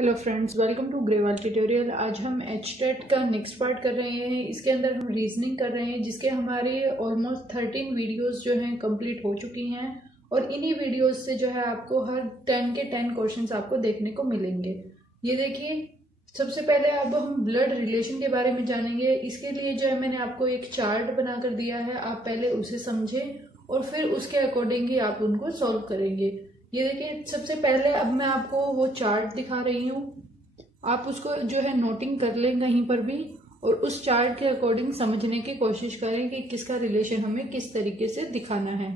Hello friends, welcome to Grewal tutorial. आज हम HTET का नेक्स्ट पार्ट कर रहे हैं। इसके अंदर हम रीजनिंग कर रहे हैं, जिसके हमारे ऑलमोस्ट 13 वीडियोस जो हैं कंप्लीट हो चुकी हैं। और इन्हीं वीडियोस से जो है आपको हर 10 के 10 क्वेश्चंस आपको देखने को मिलेंगे। ये देखिए, सबसे पहले अब हम ब्लड रिलेशन के बारे में जानेंगे। इसके लिए जो है मैंने आपको एक चार्ट बनाकर दिया है, आप पहले उसे समझें और फिर उसके अकॉर्डिंग ही आप उनको सॉल्व करेंगे। ये देखिए, सबसे पहले अब मैं आपको वो चार्ट दिखा रही हूँ, आप उसको जो है नोटिंग कर लें कहीं पर भी और उस चार्ट के अकॉर्डिंग समझने की कोशिश करें कि किसका रिलेशन हमें किस तरीके से दिखाना है।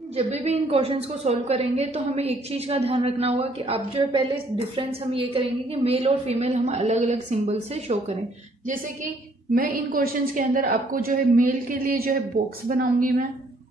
जब भी इन क्वेश्चंस को सॉल्व करेंगे तो हमें एक चीज का ध्यान रखना होगा कि आप जो है पहले डिफरेंस हम ये करेंगे कि मेल और फीमेल हम अलग अलग सिंबल से शो करें। जैसे कि मैं इन क्वेश्चंस के अंदर आपको जो है मेल के लिए जो है बॉक्स बनाऊंगी मैं,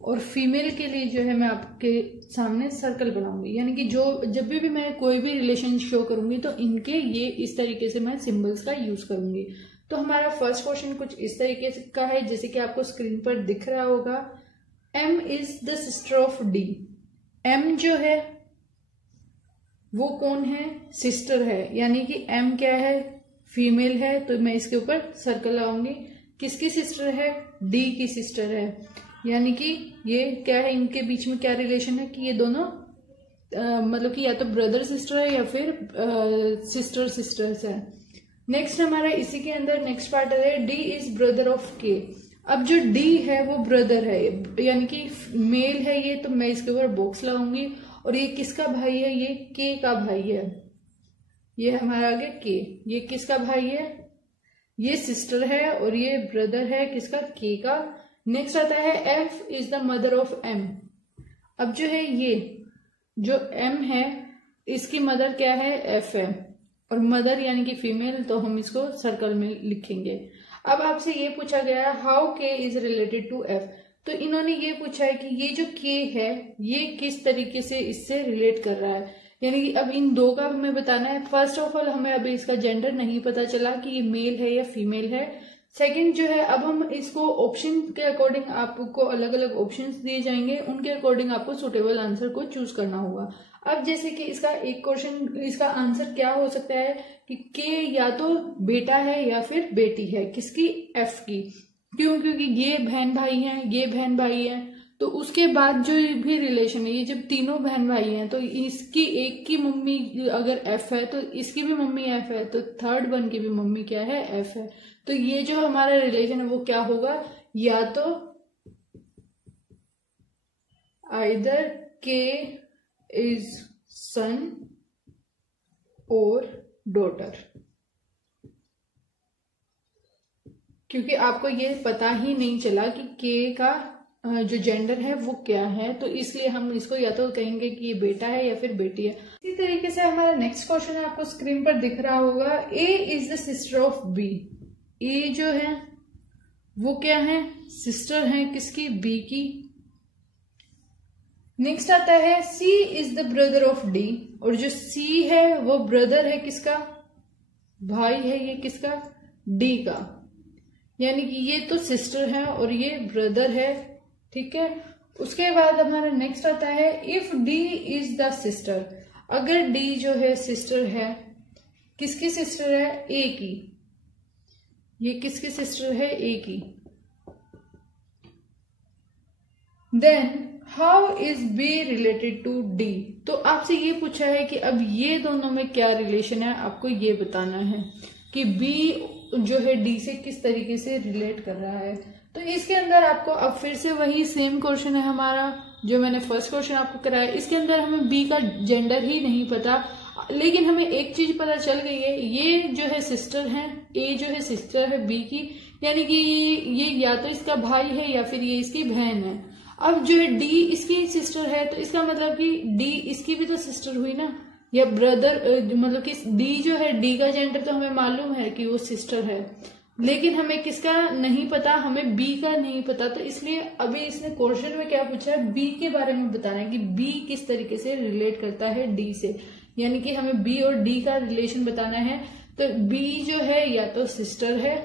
और फीमेल के लिए जो है मैं आपके सामने सर्कल बनाऊंगी। यानी कि जो जब भी मैं कोई भी रिलेशन शो करूंगी तो इनके ये इस तरीके से मैं सिंबल्स का यूज करूंगी। तो हमारा फर्स्ट क्वेश्चन कुछ इस तरीके का है, जैसे कि आपको स्क्रीन पर दिख रहा होगा। M is the sister of D। M जो है वो कौन है? सिस्टर है। यानी कि M क्या है? फीमेल है। तो मैं इसके ऊपर सर्कल लगाऊंगी। किसकी सिस्टर है? D की सिस्टर है। यानी कि ये क्या है, इनके बीच में क्या रिलेशन है कि ये दोनों मतलब कि या तो ब्रदर सिस्टर है या फिर सिस्टर सिस्टर्स है। नेक्स्ट हमारा इसी के अंदर नेक्स्ट पार्ट है, D is brother of K। अब जो D है वो ब्रदर है, यानी कि मेल है ये, तो मैं इसके ऊपर बॉक्स लगाऊंगी। और ये किसका भाई है? ये K का भाई है। ये हमारा आगे K, ये किसका भाई है? ये सिस्टर है और ये ब्रदर है किसका? K का। नेक्स्ट आता है F is the mother of M। अब जो है ये जो M है इसकी मदर क्या है? F है, और मदर यानी कि फीमेल, तो हम इसको सर्कल में लिखेंगे। अब आपसे ये पूछा गया how K is related to F। तो इन्होंने ये पूछा है कि ये जो K है ये किस तरीके से इससे रिलेट कर रहा है। यानी कि अब इन दो का हमें बताना है। फर्स्ट ऑफ ऑल हमें अभी इसका जेंडर नहीं पता चला कि ये मेल है या फीमेल है। सेकंड जो है, अब हम इसको ऑप्शन के अकॉर्डिंग, आपको अलग अलग ऑप्शंस दिए जाएंगे, उनके अकॉर्डिंग आपको सुटेबल आंसर को चूज करना होगा। अब जैसे कि इसका एक क्वेश्चन, इसका आंसर क्या हो सकता है कि के या तो बेटा है या फिर बेटी है। किसकी? एफ की। क्यों? क्योंकि ये बहन भाई हैं, ये बहन भाई हैं। तो उसके बाद जो भी रिलेशन है, ये जब तीनों बहन भाई हैं तो इसकी एक की मम्मी अगर एफ है तो इसकी भी मम्मी एफ है, तो थर्ड वन की भी मम्मी क्या है? एफ है। तो ये जो हमारा रिलेशन है वो क्या होगा? या तो आइदर के इज सन और डॉटर। क्योंकि आपको ये पता ही नहीं चला कि के का जो जेंडर है वो क्या है, तो इसलिए हम इसको या तो कहेंगे कि ये बेटा है या फिर बेटी है। इसी तरीके से हमारा नेक्स्ट क्वेश्चन है, आपको स्क्रीन पर दिख रहा होगा। A is the sister of B. A जो है वो क्या है? सिस्टर है किसकी? बी की। नेक्स्ट आता है C is the brother of D. और जो सी है वो ब्रदर है किसका? भाई है ये किसका? डी का। यानी कि ये तो सिस्टर है और ये ब्रदर है। ठीक है। उसके बाद हमारा नेक्स्ट आता है if D is the sister. अगर डी जो है सिस्टर है, किसकी सिस्टर है? ए की। ये किसकी सिस्टर है? ए की। Then how is B related to D. तो आपसे ये पूछा है कि अब ये दोनों में क्या रिलेशन है, आपको ये बताना है कि बी जो है डी से किस तरीके से रिलेट कर रहा है। तो इसके अंदर आपको अब फिर से वही सेम क्वेश्चन है हमारा जो मैंने फर्स्ट क्वेश्चन आपको कराया। इसके अंदर हमें बी का जेंडर ही नहीं पता, लेकिन हमें एक चीज पता चल गई है, ये जो है सिस्टर है, ए जो है सिस्टर है बी की। यानी कि ये या तो इसका भाई है या फिर ये इसकी बहन है। अब जो है डी इसकी सिस्टर है, तो इसका मतलब कि डी इसकी भी तो सिस्टर हुई ना, या ब्रदर। मतलब कि डी जो है, डी का जेंडर तो हमें मालूम है कि वो सिस्टर है, लेकिन हमें किसका नहीं पता? हमें बी का नहीं पता। तो इसलिए अभी इसने क्वेश्चन में क्या पूछा है, बी के बारे में बताना है कि बी किस तरीके से रिलेट करता है डी से। यानी कि हमें बी और डी का रिलेशन बताना है। तो बी जो है या तो सिस्टर है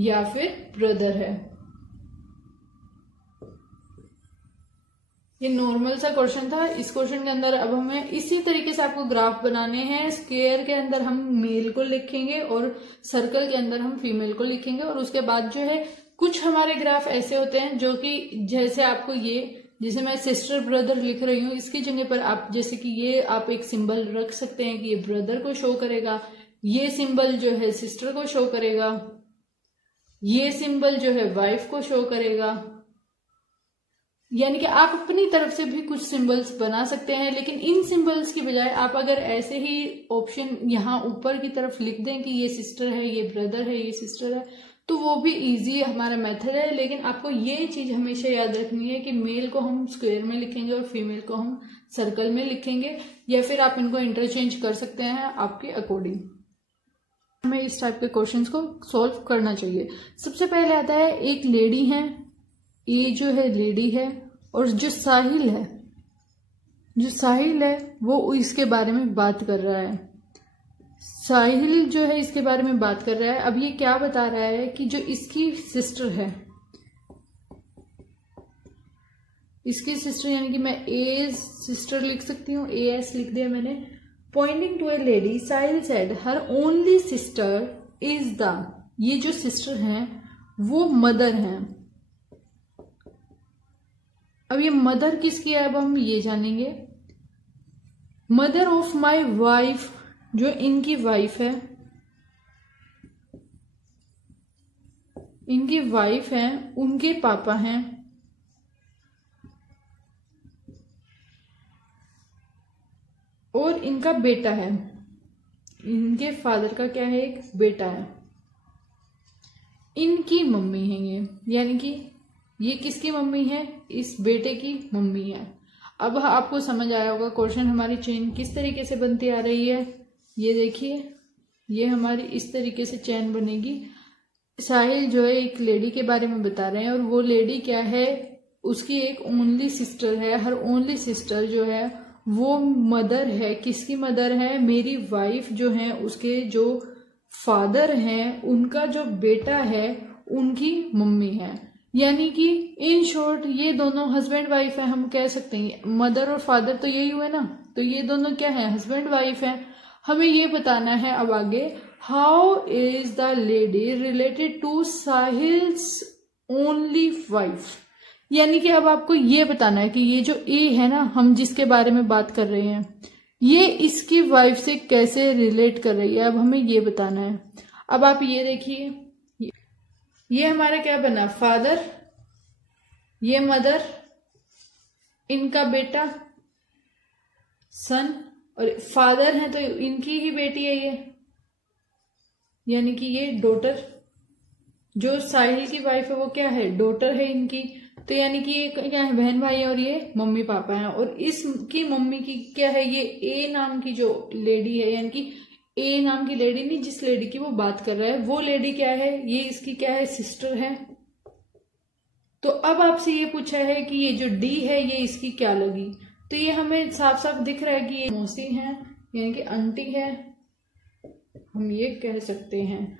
या फिर ब्रदर है। ये नॉर्मल सा क्वेश्चन था। इस क्वेश्चन के अंदर अब हमें इसी तरीके से आपको ग्राफ बनाने हैं। स्क्वायर के अंदर हम मेल को लिखेंगे और सर्कल के अंदर हम फीमेल को लिखेंगे, और उसके बाद जो है कुछ हमारे ग्राफ ऐसे होते हैं जो कि जैसे आपको जैसे मैं सिस्टर ब्रदर लिख रही हूँ, इसकी जगह पर आप जैसे कि ये आप एक सिंबल रख सकते हैं कि ये ब्रदर को शो करेगा, ये सिंबल जो है सिस्टर को शो करेगा, ये सिंबल जो है वाइफ को शो करेगा। यानी कि आप अपनी तरफ से भी कुछ सिंबल्स बना सकते हैं, लेकिन इन सिंबल्स की बजाय आप अगर ऐसे ही ऑप्शन यहाँ ऊपर की तरफ लिख दें कि ये सिस्टर है, ये ब्रदर है, ये सिस्टर है, तो वो भी इजी हमारा मेथड है। लेकिन आपको ये चीज हमेशा याद रखनी है कि मेल को हम स्क्वायर में लिखेंगे और फीमेल को हम सर्कल में लिखेंगे, या फिर आप इनको इंटरचेंज कर सकते हैं आपके अकॉर्डिंग। हमें इस टाइप के क्वेश्चंस को सॉल्व करना चाहिए। सबसे पहले आता है एक लेडी है, ये जो है लेडी है, और जो साहिल है वो इसके बारे में बात कर रहा है। साहिल जो है इसके बारे में बात कर रहा है। अब ये क्या बता रहा है कि जो इसकी सिस्टर है, इसकी सिस्टर यानी कि मैं एज सिस्टर लिख सकती हूँ, AS लिख दिया मैंने। Pointing to a lady Sahil said her only sister is the, ये जो सिस्टर हैं वो मदर हैं। अब ये मदर किसकी है, अब हम ये जानेंगे। मदर ऑफ माई वाइफ, जो इनकी वाइफ है, इनकी वाइफ है, उनके पापा हैं, और इनका बेटा है। इनके फादर का क्या है, एक बेटा है। इनकी मम्मी है ये, यानी कि ये किसकी मम्मी है, इस बेटे की मम्मी है। अब आपको समझ आया होगा क्वेश्चन हमारी चेन किस तरीके से बनती आ रही है। ये देखिए, ये हमारी इस तरीके से चेन बनेगी। साहिल जो है एक लेडी के बारे में बता रहे हैं, और वो लेडी क्या है, उसकी एक ओनली सिस्टर है। हर ओनली सिस्टर जो है वो मदर है। किसकी मदर है, मेरी वाइफ जो है उसके जो फादर हैं उनका जो बेटा है उनकी मम्मी है। यानी कि इन शॉर्ट ये दोनों हस्बैंड वाइफ है, हम कह सकते हैं। मदर और फादर तो यही हुए ना, तो ये दोनों क्या है, हस्बैंड वाइफ है। हमें ये बताना है अब आगे, how is the lady related to Sahil's only wife. यानी कि अब आपको ये बताना है कि ये जो ए है ना, हम जिसके बारे में बात कर रहे हैं, ये इसकी वाइफ से कैसे रिलेट कर रही है, अब हमें ये बताना है। अब आप ये देखिए, ये हमारा क्या बना, फादर, ये मदर, इनका बेटा सन, और फादर है तो इनकी ही बेटी है ये, यानी कि ये डॉटर। जो साहिल की वाइफ है वो क्या है, डॉटर है इनकी। तो यानी कि ये क्या है, बहन भाई है, और ये मम्मी पापा हैं। और इसकी मम्मी की क्या है, ये ए नाम की जो लेडी है, यानी कि ए नाम की लेडी नहीं, जिस लेडी की वो बात कर रहा है वो लेडी क्या है, ये इसकी क्या है, सिस्टर है। तो अब आपसे ये पूछा है कि ये जो डी है ये इसकी क्या लगी, तो ये हमें साफ साफ दिख रहा है कि ये मौसी है, यानी कि आंटी है, हम ये कह सकते हैं।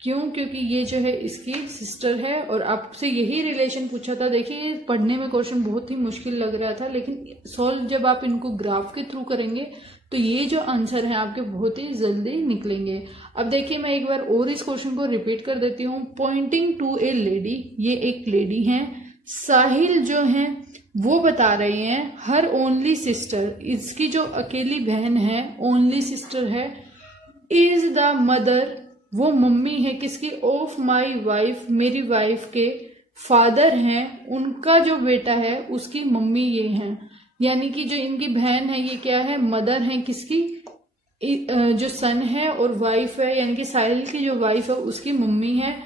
क्यों, क्योंकि ये जो है इसकी सिस्टर है। और आपसे यही रिलेशन पूछा था। देखिए पढ़ने में क्वेश्चन बहुत ही मुश्किल लग रहा था, लेकिन सॉल्व जब आप इनको ग्राफ के थ्रू करेंगे तो ये जो आंसर है आपके बहुत ही जल्दी निकलेंगे। अब देखिए मैं एक बार और इस क्वेश्चन को रिपीट कर देती हूँ। पॉइंटिंग टू ए लेडी, ये एक लेडी है। साहिल जो है वो बता रहे हैं हर ओनली सिस्टर, इसकी जो अकेली बहन है, ओनली सिस्टर है, इज द मदर, वो मम्मी है किसकी, ऑफ माई वाइफ, मेरी वाइफ के फादर हैं, उनका जो बेटा है उसकी मम्मी ये हैं। यानी कि जो इनकी बहन है ये क्या है, मदर है किसकी, जो सन है, और वाइफ है यानी कि साहिल की जो वाइफ है उसकी मम्मी है।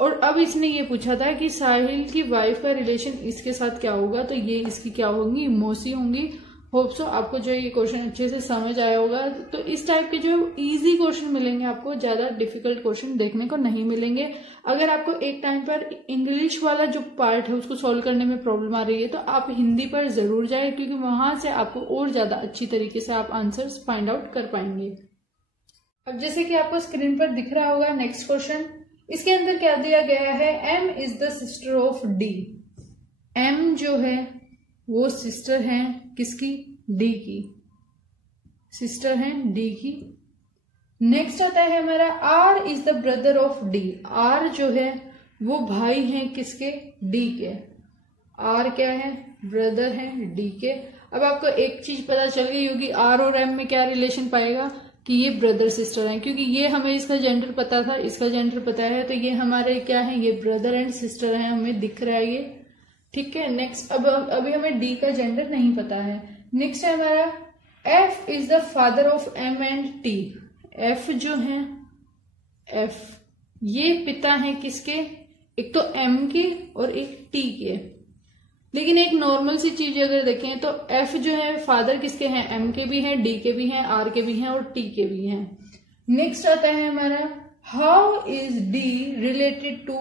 और अब इसने ये पूछा था कि साहिल की वाइफ का रिलेशन इसके साथ क्या होगा, तो ये इसकी क्या होंगी, मौसी होंगी। होप सो आपको जो ये क्वेश्चन अच्छे से समझ आया होगा। तो इस टाइप के जो इजी क्वेश्चन मिलेंगे आपको, ज्यादा डिफिकल्ट क्वेश्चन देखने को नहीं मिलेंगे। अगर आपको एक टाइम पर इंग्लिश वाला जो पार्ट है उसको सॉल्व करने में प्रॉब्लम आ रही है तो आप हिंदी पर जरूर जाए, क्योंकि वहां से आपको और ज्यादा अच्छी तरीके से आप आंसर्स फाइंड आउट कर पाएंगे। अब जैसे कि आपको स्क्रीन पर दिख रहा होगा नेक्स्ट क्वेश्चन, इसके अंदर क्या दिया गया है, M is the sister of D. M जो है वो सिस्टर हैं किसकी? डी की, सिस्टर हैं डी की। नेक्स्ट आता है हमारा R is the brother of D. R जो है वो भाई हैं किसके? डी के। आर क्या है? ब्रदर है डी के। अब आपको एक चीज पता चल गई होगी, आर और एम में क्या रिलेशन पाएगा कि ये ब्रदर सिस्टर हैं, क्योंकि ये हमें इसका जेंडर पता था, इसका जेंडर पता है, तो ये हमारे क्या है? ये ब्रदर एंड सिस्टर हैं, हमें दिख रहा है ये। ठीक है। नेक्स्ट अब अभी हमें डी का जेंडर नहीं पता है। नेक्स्ट है हमारा F is the father of M and T. F जो है, एफ ये पिता हैं किसके? एक तो एम के और एक टी के। लेकिन एक नॉर्मल सी चीज अगर देखें तो एफ जो है फादर किसके हैं? एम के भी हैं, डी के भी हैं, आर के भी हैं और टी के भी हैं। नेक्स्ट आता है हमारा how is D related to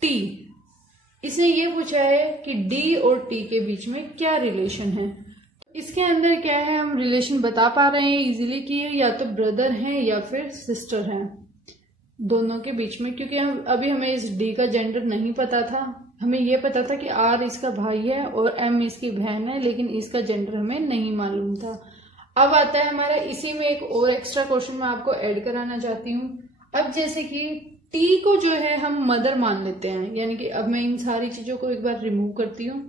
T. इसने ये पूछा है कि डी और टी के बीच में क्या रिलेशन है। इसके अंदर क्या है, हम रिलेशन बता पा रहे हैं इजीली कि ये या तो ब्रदर हैं या फिर सिस्टर हैं, दोनों के बीच में। क्योंकि अभी हमें इस डी का जेंडर नहीं पता था, हमें ये पता था कि आर इसका भाई है और एम इसकी बहन है, लेकिन इसका जेंडर हमें नहीं मालूम था। अब आता है हमारा इसी में एक और एक्स्ट्रा क्वेश्चन मैं आपको ऐड कराना चाहती हूँ। अब जैसे कि टी को जो है हम मदर मान लेते हैं, यानी कि अब मैं इन सारी चीजों को एक बार रिमूव करती हूँ।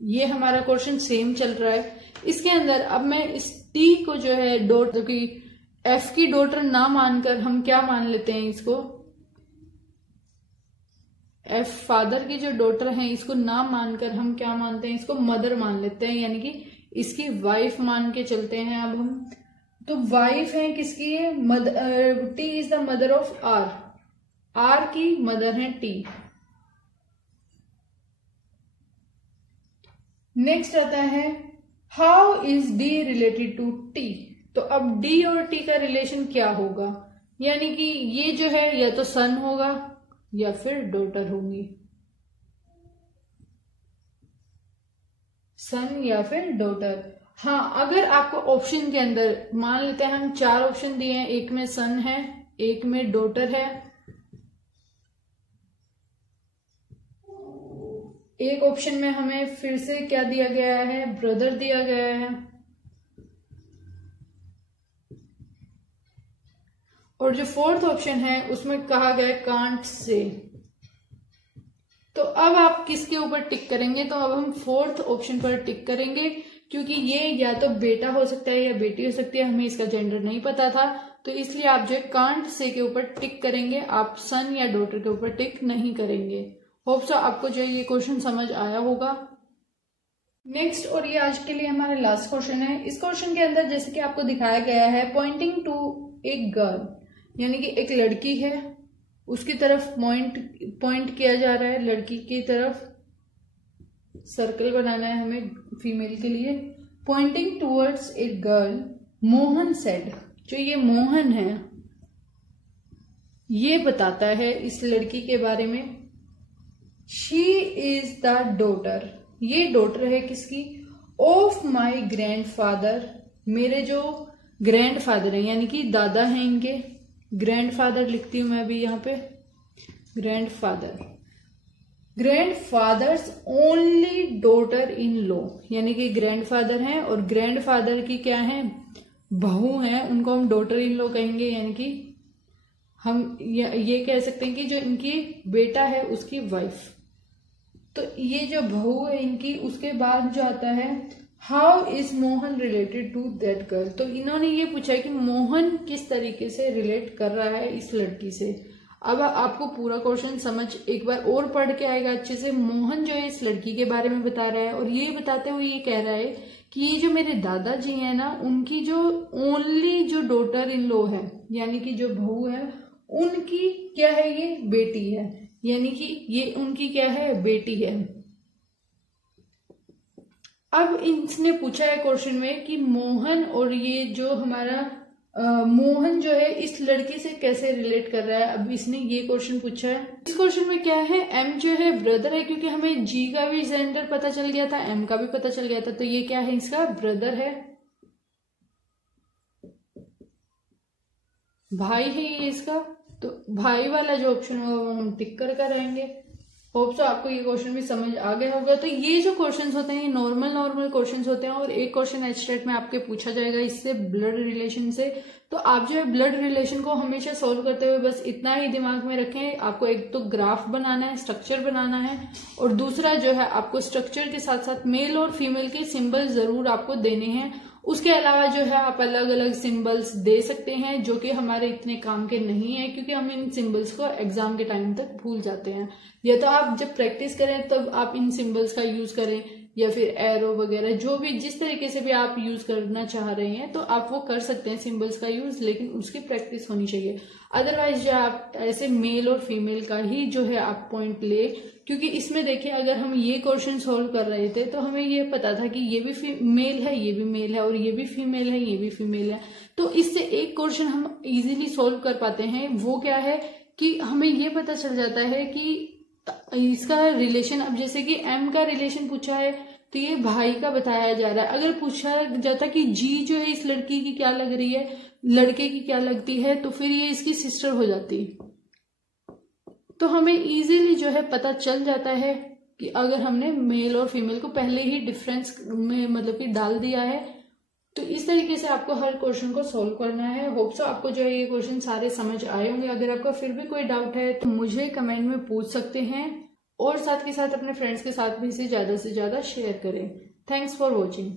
ये हमारा क्वेश्चन सेम चल रहा है। इसके अंदर अब मैं इस टी को जो है डॉटर की, एफ की डॉटर ना मानकर हम क्या मान लेते हैं इसको? एफ फादर की जो डॉटर है इसको ना मानकर हम क्या मानते हैं? इसको मदर मान लेते हैं, यानी कि इसकी वाइफ मान के चलते हैं अब हम। तो वाइफ है किसकी? है T is the mother of R. R की मदर है टी। नेक्स्ट आता है how is D related to T. तो अब डी और टी का रिलेशन क्या होगा? यानी कि ये जो है या तो सन होगा या फिर डॉटर होंगी, सन या फिर डॉटर। हाँ, अगर आपको ऑप्शन के अंदर मान लेते हैं हम 4 ऑप्शन दिए हैं, एक में सन है, एक में डॉटर है, एक ऑप्शन में हमें फिर से क्या दिया गया है? ब्रदर दिया गया है, और जो 4th ऑप्शन है उसमें कहा गया है कांट से। तो अब आप किसके ऊपर टिक करेंगे? तो अब हम 4th ऑप्शन पर टिक करेंगे, क्योंकि ये या तो बेटा हो सकता है या बेटी हो सकती है, हमें इसका जेंडर नहीं पता था, तो इसलिए आप जो है कांट से के ऊपर टिक करेंगे, आप सन या डॉटर के ऊपर टिक नहीं करेंगे। होप सो आपको जो है ये क्वेश्चन समझ आया होगा। नेक्स्ट, और ये आज के लिए हमारा लास्ट क्वेश्चन है। इस क्वेश्चन के अंदर जैसे कि आपको दिखाया गया है पॉइंटिंग टू एक गर्ल, यानी कि एक लड़की है, उसकी तरफ पॉइंट किया जा रहा है, लड़की की तरफ सर्कल बनाना है हमें फीमेल के लिए। Pointing towards a girl Mohan said. जो ये मोहन है ये बताता है इस लड़की के बारे में, शी इज द डॉटर। ये डॉटर है किसकी? Of my grandfather. मेरे जो ग्रैंडफादर है यानी कि दादा हैं इनके, ग्रैंडफादर लिखती हूं मैं अभी यहाँ पे, grandfather, grandfathers only daughter in law, यानी कि ग्रैंडफादर हैं और ग्रैंडफादर की क्या है? बहू हैं, उनको हम डॉटर इन लॉ कहेंगे, यानी कि हम ये कह सकते हैं कि जो इनकी बेटा है उसकी वाइफ। तो ये जो बहू है इनकी, उसके बाद जो आता है how is Mohan related to that girl. तो इन्होंने ये पूछा है कि मोहन किस तरीके से रिलेट कर रहा है इस लड़की से। अब आपको पूरा क्वेश्चन समझ एक बार और पढ़ के आएगा अच्छे से। मोहन जो है इस लड़की के बारे में बता रहा है और ये बताते हुए ये कह रहा है कि ये जो मेरे दादाजी हैं ना, उनकी जो ओनली जो डॉटर इन लॉ है, यानी कि जो बहू है, उनकी क्या है? ये बेटी है, यानी कि ये उनकी क्या है? बेटी है। अब इसने पूछा है क्वेश्चन में कि मोहन और ये जो हमारा मोहन जो है इस लड़की से कैसे रिलेट कर रहा है। अब इसने ये क्वेश्चन पूछा है। इस क्वेश्चन में क्या है? एम जो है ब्रदर है, क्योंकि हमें जी का भी जेंडर पता चल गया था, एम का भी पता चल गया था, तो ये क्या है? इसका ब्रदर है, भाई है ये इसका। तो भाई वाला जो ऑप्शन होगा वो हम टिक कर रहेंगे। होप सो आपको ये क्वेश्चन भी समझ आ गया होगा। तो ये जो क्वेश्चंस होते हैं ये नॉर्मल क्वेश्चंस होते हैं, और एक क्वेश्चन एब्स्ट्रैक्ट में आपके पूछा जाएगा इससे ब्लड रिलेशन से। तो आप जो है ब्लड रिलेशन को हमेशा सोल्व करते हुए बस इतना ही दिमाग में रखें, आपको एक तो ग्राफ बनाना है, स्ट्रक्चर बनाना है, और दूसरा जो है आपको स्ट्रक्चर के साथ साथ मेल और फीमेल के सिंबल जरूर आपको देने हैं। उसके अलावा जो है आप अलग अलग सिंबल्स दे सकते हैं जो कि हमारे इतने काम के नहीं है, क्योंकि हम इन सिंबल्स को एग्जाम के टाइम तक भूल जाते हैं। या तो आप जब प्रैक्टिस करें तब आप इन सिंबल्स का यूज करें, या फिर एरो वगैरह जो भी जिस तरीके से भी आप यूज करना चाह रहे हैं तो आप वो कर सकते हैं सिंबल्स का यूज, लेकिन उसकी प्रैक्टिस होनी चाहिए। अदरवाइज जो आप ऐसे मेल और फीमेल का ही जो है आप पॉइंट ले, क्योंकि इसमें देखिए अगर हम ये क्वेश्चन सोल्व कर रहे थे तो हमें ये पता था कि ये भी मेल है, ये भी मेल है, और ये भी फीमेल है, ये भी फीमेल है। तो इससे एक क्वेश्चन हम इजीली सोल्व कर पाते हैं। वो क्या है कि हमें ये पता चल जाता है कि इसका रिलेशन, अब जैसे कि एम का रिलेशन पूछा है तो ये भाई का बताया जा रहा है। अगर पूछा जाता कि जी जो है इस लड़की की क्या लग रही है, लड़के की क्या लगती है, तो फिर ये इसकी सिस्टर हो जाती। तो हमें इजीली जो है पता चल जाता है कि अगर हमने मेल और फीमेल को पहले ही डिफरेंस में मतलब कि डाल दिया है। तो इस तरीके से आपको हर क्वेश्चन को सॉल्व करना है। होप सो आपको जो है ये क्वेश्चन सारे समझ आए होंगे। अगर आपका फिर भी कोई डाउट है तो मुझे कमेंट में पूछ सकते हैं, और साथ के साथ अपने फ्रेंड्स के साथ भी इसे ज्यादा से ज्यादा शेयर करें। Thanks for watching.